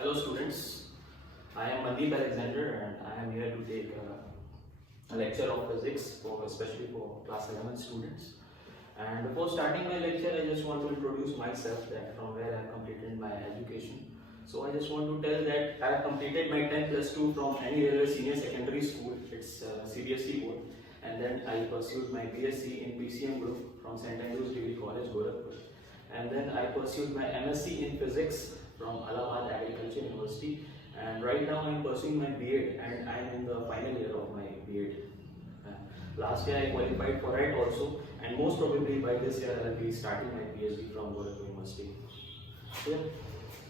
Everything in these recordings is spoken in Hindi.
Hello students, I am Mandeep Alexander and I am here to take a lecture of physics especially for class 11 students. And before starting my lecture, I just want to introduce myself, that from where I have completed my education. So I just want to tell that I have completed my 10 plus 2 from Annie Railway Senior Secondary School, it's CBSE board. And then I pursued my BSc in PCM group from St. Andrews Degree College, Gorakhpur. And then I pursued my MSc in physics from Allahabad Agriculture University, and right now I am pursuing my B.Ed and I am in the final year of my B.Ed. Last year I qualified for it also, and most probably by this year I will be starting my PhD from Gorakhpur University.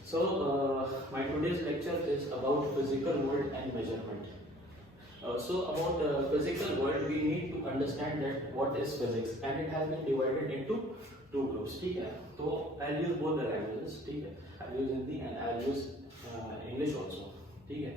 So my today's lecture is about physical world and measurement. So about physical world, we need to understand that what is physics, and it has been divided into two groups. ठीक है, तो I'll use both the languages. ठीक है, I'll use Hindi and I'll use English also. ठीक है,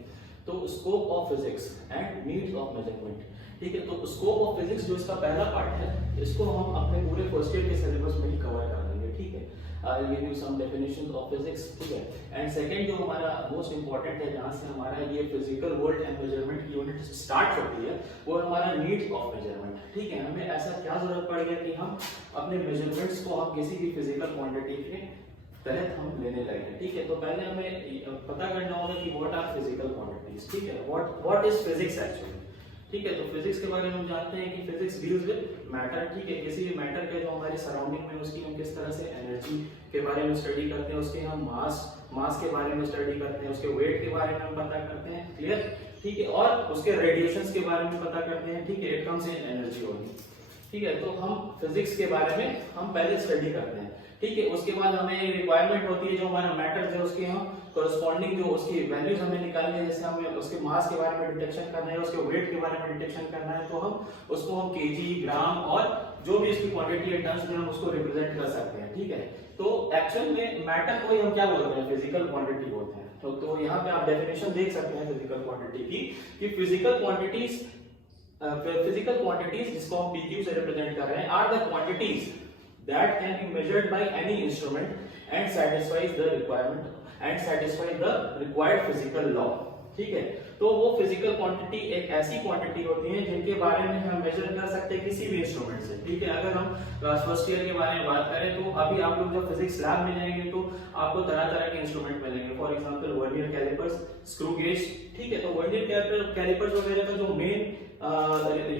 तो scope of physics and needs of measurement. ठीक है, तो scope of physics जो इसका पहला पार्ट है, इसको हम अपने पूरे फर्स्ट ईयर के सिलेबस में ही कवर कर देंगे. ठीक है, I'll give you some definitions of physics. ठीक है, and second जो हमारा most important है, जहाँ से हमारा ये physical world and measurement की यूनिट स्टार्ट होती है, वो हमारा needs of measurement. ठीक है, हमें ऐसा क्या जरूरत पड़ गया कि हम अपने मेजरमेंट्स को हम किसी भी फिजिकल क्वांटिटी के तहत हम लेने लगे. ठीक है, तो पहले हमें पता करना होगा कि व्हाट आर फिजिकल क्वांटिटीज. ठीक है, व्हाट इज फिजिक्स एक्चुअली. ठीक है, तो फिजिक्स के बारे में हम जानते हैं कि फिजिक्स डील्स विद मैटर. ठीक है, किसी भी मैटर के जो हमारे सराउंडिंग में उसकी हम किस तरह से एनर्जी के बारे में स्टडी करते हैं, उसके हम मास के बारे में स्टडी करते हैं, उसके वेट के बारे में हम पता करते हैं. क्लियर. ठीक है, और उसके रेडिएशंस के बारे में पता करते हैं. ठीक है, it comes in energy only. ठीक है, तो हम फिजिक्स के बारे में हम पहले स्टडी करते हैं. ठीक है, उसके बाद हमें रिक्वायरमेंट होती है जो हमारा मैटर है उसके हम कोरस्पॉन्डिंग जो उसकी वैल्यूज हमें निकालनी है. जैसे हमें उसके मास के बारे में डिटेक्शन करना है, उसके वेट के बारे में डिटेक्शन करना है, तो हम उसको हम केजी, ग्राम और जो भी इसकी क्वांटिटी है टन्स में हम उसको रिप्रेजेंट कर सकते हैं. ठीक है, तो एक्चुअल में मैटर को ही हम क्या बोलते हैं, फिजिकल क्वांटिटी बोलते हैं. तो यहाँ पे आप डेफिनेशन देख सकते हैं फिजिकल क्वांटिटी की, कि फिजिकल क्वांटिटीज जिसको हम पीक्यू से रिप्रेजेंट कर रहे हैं, are the quantities that can be measured by any instrument and satisfies the required physical law. ठीक है, तो वो फिजिकल क्वांटिटी एक ऐसी क्वांटिटी होती है जिनके बारे में हम मेजर कर सकते हैं किसी भी इंस्ट्रूमेंट से. ठीक है, अगर हम फर्स्ट ईयर के बारे में बात करें तो अभी आप लोग जब फिजिक्स लैब में जाएंगे तो आपको तरह तरह के इंस्ट्रूमेंट मिलेंगे. For example vernier callipers, screw gauge. ठीक है, तो वर्नियर कैलिपर्स वगैरह का जो मेन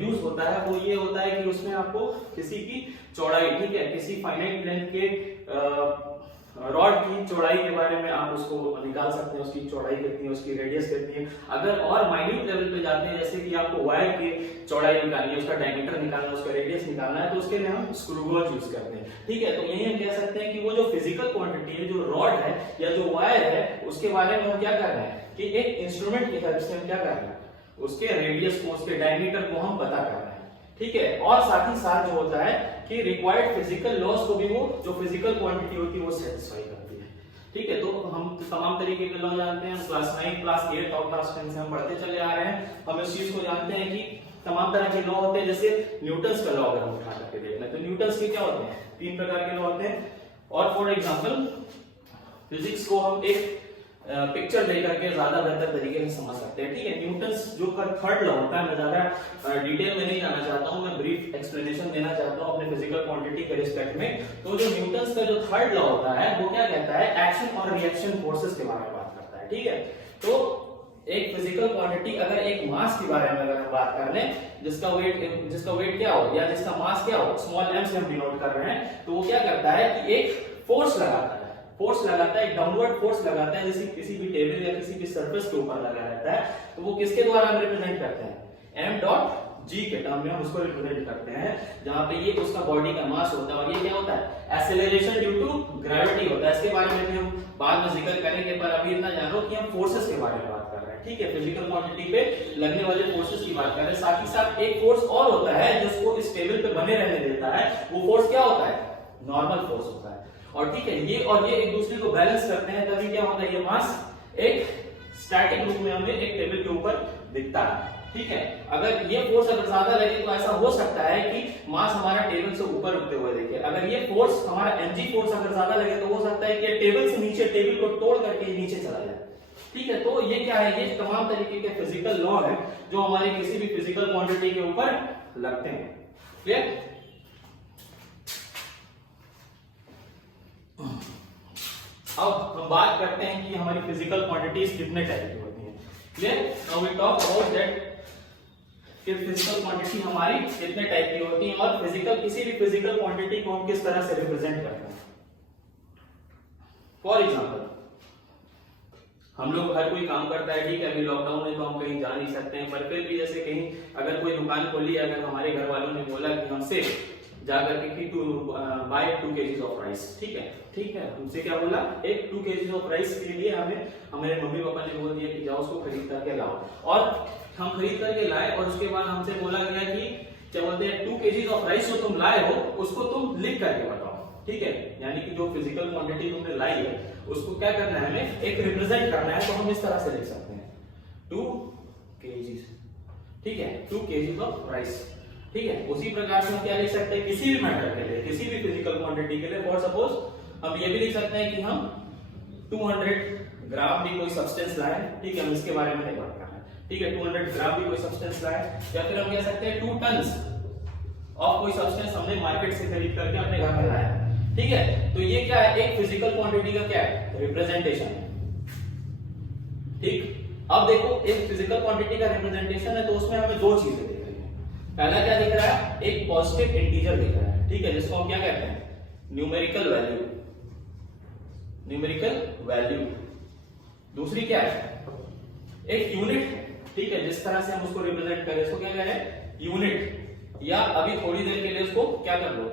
यूज होता है वो ये होता है कि उसमें आपको किसी की चौड़ाई, ठीक है, किसी फाइनाइट लेंथ के रॉड की चौड़ाई के बारे में आप उसको निकाल सकते हैं, उसकी चौड़ाई कितनी है, उसकी रेडियस कितनी है. अगर और माइन्यूट लेवल पे जाते हैं, जैसे कि आपको वायर की चौड़ाई निकालनी है, उसका डायमीटर निकालना है, उसका रेडियस निकालना है, तो उसके लिए हम स्क्रू गेज यूज करते हैं. ठीक है, तो यही हम कह सकते हैं कि वो जो फिजिकल क्वांटिटी है, जो रॉड है या जो वायर है, उसके बारे में हम क्या कर रहे हैं कि एक इंस्ट्रूमेंट की हेल्प से हम क्या कर रहे हैं, उसके रेडियस को, उसके डायमीटर को हम पता कर रहे हैं. ठीक है, और साथ ही साथ जो होता है कि रिक्वायर्ड फिजिकल लॉस को भी वो जो फिजिकल क्वांटिटी होती है वो सेटिस्फाई करती है. ठीक है, तो हम तमाम तरीके के लॉ जानते हैं. क्लास 9, क्लास 8 और क्लास 10 से हम बढ़ते चले आ रहे हैं. हम इस चीज को जानते हैं कि तमाम तरह के लॉ होते हैं. जैसे न्यूटन्स का लॉ अगर हम उठा करके देख लें तो न्यूटन्स के क्या होते हैं, 3 प्रकार के लॉ होते हैं. और फॉर एग्जांपल फिजिक्स को हम एक पिक्चर लेकर के ज्यादा बेहतर तरीके से समझ सकते हैं. ठीक है, न्यूटन्स जो का थर्ड लॉ होता है, मैं ज्यादा डिटेल में नहीं जाना चाहता हूं, मैं ब्रीफ एक्सप्लेनेशन देना चाहता हूं अपने फिजिकल क्वांटिटी के रिस्पेक्ट में. तो जो न्यूटन्स का जो थर्ड लॉ होता है वो क्या कहता है, एक्शन और रिएक्शन फोर्सेस के बारे में बात करता है. ठीक है, तो एक फिजिकल क्वांटिटी अगर एक मास के बारे में अगर हम बात कर लें, जिसका वेट क्या हो या जिसका मास क्या हो, स्मॉल m से हम डिनोट कर रहे हैं, तो वो क्या करता है कि एक फोर्स लगाता है, एक डाउनवर्ड फोर्स लगाता है, जैसे किसी भी टेबल या किसी भी सरफेस के ऊपर लगा रहता है. तो वो किसके द्वारा हम रिप्रेजेंट करते हैं, m.g के टर्म में हम उसको रिप्रेजेंट करते हैं, जहां पे ये उसका बॉडी का मास होता है और ये क्या होता है, एक्सेलरेशन ड्यू टू ग्रेविटी होता है. इसके बारे में भी हम बाद में जिक्र करेंगे, पर अभी इतना जानो कि हम फोर्सेस के बारे में बात कर रहे हैं. ठीक है, फिजिकल क्वांटिटी पे लगने वाले फोर्सेस की बात कर रहे हैं. साथ ही साथ एक फोर्स और होता है जिसको इस टेबल पे बने रहने देता है. वो फोर्स क्या होता है, नॉर्मल फोर्स होता है. और ठीक है, ये एक दूसरे को बैलेंस करते हैं, तभी क्या होता है, ये मास एक स्टैटिक रूप में हमें एक टेबल के ऊपर दिखता है. ठीक है, अगर ये फोर्स अगर ज्यादा लगे तो ऐसा हो सकता है कि मास हमारा टेबल से ऊपर उठते हुए दिखे. अगर ये फोर्स हमारा mg फोर्स अगर ज्यादा लगे तो हो सकता है कि टेबल से नीचे, टेबल को तोड़ करके नीचे चला जाए. ठीक है, तो ये क्या है, ये तमाम तरीके के फिजिकल लॉ है जो हमारे किसी भी फिजिकल क्वांटिटी के ऊपर लगते हैं। क्लियर? अब हम बात करते हैं कि हमारी फिजिकल क्वांटिटीज कितने टाइप की होती हैं। Clear? Now we talk about that कि फिजिकल क्वांटिटी हमारी कितने टाइप की होती है और फिजिकल किसी भी फिजिकल क्वांटिटी को हम किस तरह से रिप्रेजेंट करते हैं। फॉर एग्जांपल, हम लोग हर कोई काम करता है, ठीक है, अभी लॉकडाउन है तो हम कहीं जा नहीं सकते हैं, पर फिर भी जैसे कहीं अगर कोई दुकान खोली, अगर हमारे घर वालों ने बोला कि हमसे जाकर के to buy 2 kg of rice, ठीक है, हमसे क्या बोला, एक 2 kg ऑफ राइस के लिए हमें हमारे मम्मी पापा ने बोल दिया कि जाओ उसको खरीद करके लाओ, और हम खरीद करके लाए और उसके बाद हमसे बोला गया कि क्या बोलते हैं 2 kg ऑफ राइस जो तुम लाए हो उसको तुम लिख करके बताओ, ठीक है, यानी कि जो फिजिकल क्वांटिटी तुमने लाई है उसको क्या करना है, हमें एक रिप्रेजेंट करना है, तो हम इस तरह से लिख सकते हैं 2 kg, ठीक है, 2 kg ऑफ राइस, ठीक है। उसी प्रकार से हम क्या लिख सकते हैं किसी भी मैटर के लिए, किसी भी फिजिकल क्वांटिटी के लिए, फॉर सपोज हम ये भी लिख सकते हैं कि हम 200 ग्राम भी कोई सब्सटेंस लाए, ठीक है, हम इसके बारे में नहीं बात कर रहे हैं, ठीक है, 200 ग्राम भी कोई सब्सटेंस लाए, या फिर हम कह सकते हैं 2 टन्स ऑफ कोई सब्सटेंस हमने मार्केट से खरीद करके अपने घर में लाया, ठीक है। तो ये क्या है, एक फिजिकल क्वांटिटी का क्या है, रिप्रेजेंटेशन, ठीक। अब देखो एक फिजिकल क्वांटिटी का रिप्रेजेंटेशन है तो उसमें हमें दो चीजें दिख रही है। पहला क्या दिख रहा है, एक पॉजिटिव इंटीजर दिख रहा है, ठीक है, जिसको हम क्या कहते हैं, न्यूमेरिकल वैल्यू, न्यूमेरिकल वैल्यू। दूसरी क्या है, एक यूनिट है, ठीक है, जिस तरह से हम उसको रिप्रेजेंट करें इसको क्या कह रहे हैं, यूनिट, या अभी थोड़ी देर के लिए उसको क्या कर लो,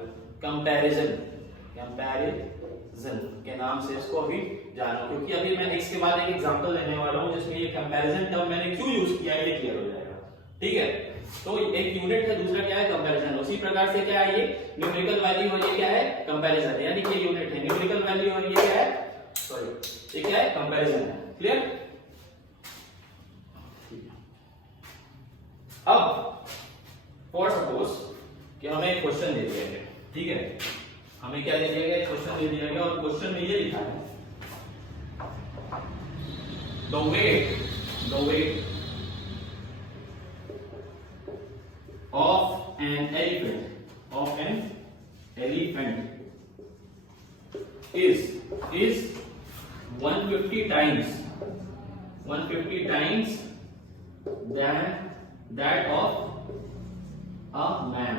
कंपैरिजन, कंपैरिजन के नाम से इसको अभी जानो, क्योंकि अभी मैं इसके बाद एक एग्जांपल लेने वाला हूं जिसमें ये कंपैरिजन टर्म मैंने क्यों यूज किया है ये क्लियर हो जाएगा, ठीक है। तो एक यूनिट है, दूसरा क्या है, कंपैरिजन। उसी प्रकार से क्या है, ये न्यूमेरिकल वैल्यू और ये क्या है, कंपैरिजन, यानी कि यूनिट है न्यूमेरिकल वैल्यू और ये क्या है, सॉरी, ये क्या है, कंपैरिजन है। क्लियर? अब फॉर सपोज कि हमें एक क्वेश्चन दे दिया गया, ठीक है, हमें क्या दे दिया गया, क्वेश्चन दे दिया गया और क्वेश्चन में ये लिखा है the weight of an elephant is 150 times than that of a man.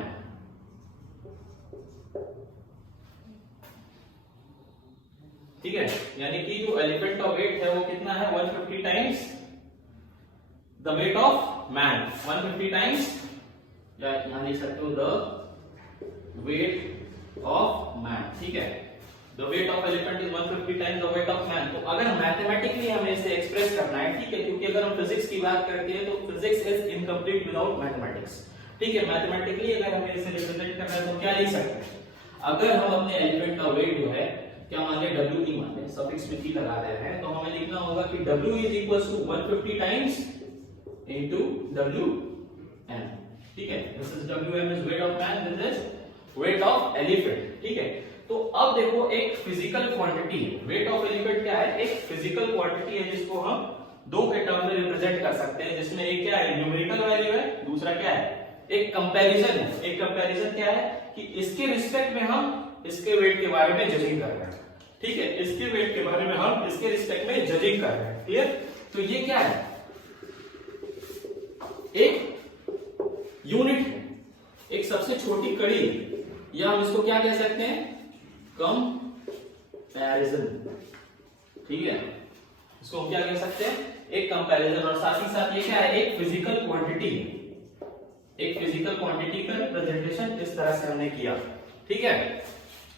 ठीक है, यानी कि जो एलिफेंट का वेट है वो कितना है, 150 times the wait of man, 150 times, या यहां लिख सकते हो द वेट ऑफ मैन, ठीक है, the wait of elephant is 150 times the wait of man. तो अगर मैथमेटिकली हमें इसे एक्सप्रेस करना है, ठीक है, क्योंकि अगर हम फिजिक्स की बात करते हैं तो physics is incomplete without mathematics, ठीक है, मैथमेटिकली अगर हमें इसे रिप्रेजेंट करना है तो क्या लिख सकते हैं, अगर हम अपने एलिफेंट का वेट जो है क्या मान लिया, w की मान लिया, सफिक्स में की लगा रहे हैं, तो हमें लिखना होगा कि w is equal to 150 times into wm, ठीक है, this is wm is weight of man, this is weight of elephant, ठीक है। तो अब देखो एक फिजिकल क्वांटिटी है, वेट ऑफ एलिफेंट क्या है, एक फिजिकल क्वांटिटी है जिसको हम दो के टर्म में रिप्रेजेंट कर सकते हैं, जिसमें एक क्या है, न्यूमेरिकल वैल्यू है, दूसरा क्या है, एक कंपैरिजन है। एक कंपैरिजन क्या है कि इसके रिस्पेक्ट में हम इसके वेट के बारे में जजिंग कर रहे हैं, ठीक है, इसके वेट के बारे में हम इसके रिस्पेक्ट में जजिंग कर रहे हैं। क्लियर? तो ये क्या है, एक यूनिट है, एक सबसे छोटी कड़ी, या हम इसको क्या कह सकते हैं, कंपैरिजन, ठीक है, इसको हम क्या कह सकते हैं, एक कंपैरिजन। और साथ ही साथ ये क्या है, एक फिजिकल क्वांटिटी, एक फिजिकल क्वांटिटी का रिप्रेजेंटेशन इस तरह से हमने किया, ठीक है।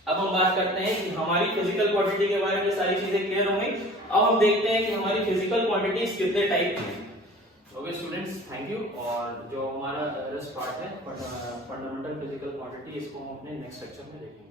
अब हम बात करते हैं कि हमारी फिजिकल क्वांटिटी के बारे में सारी चीजें क्लियर हो गई। अब हम देखते हैं कि हमारी फिजिकल क्वांटिटीज कितने टाइप की हैं। Okay students, thank you. और जो हमारा पार्ट है फंडामेंटल फिजिकल क्वांटिटी, इसको हम अपने नेक्स्ट लेक्चर में देखेंगे।